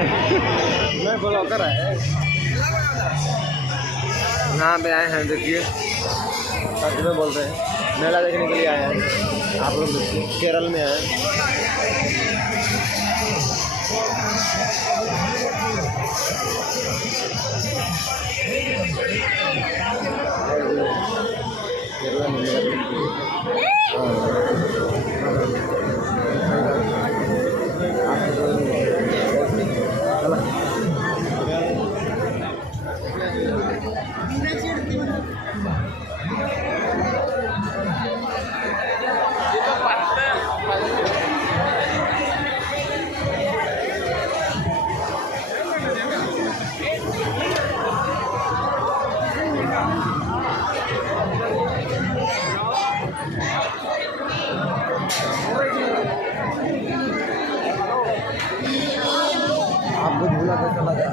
मैं ब्लॉगर है। यहाँ पे आए हैं, देखिए सच में बोल रहे हैं, मेला देखने के लिए आए हैं। आप लोग देखिए केरल में आए हैं। केरला में मेला देखने के लिए। आपको झूला कैसा लगा?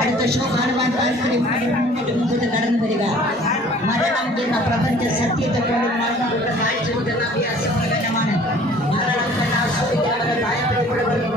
അടുത്ത ഷോ കാണുവാൻ താല്പര്യം മുഖത്ത് കടന്നു വരിക. മരണം എന്ന പ്രപഞ്ച സത്യത്തെ പോലും മറന്നുകൊണ്ട് കാഴ്ചവെക്കുന്ന അഭ്യാസം പ്രകടമാണ്. മരണം കണ്ട് ആസ്വദിക്കാനുള്ള താല്പര്യപ്പെടുന്നത്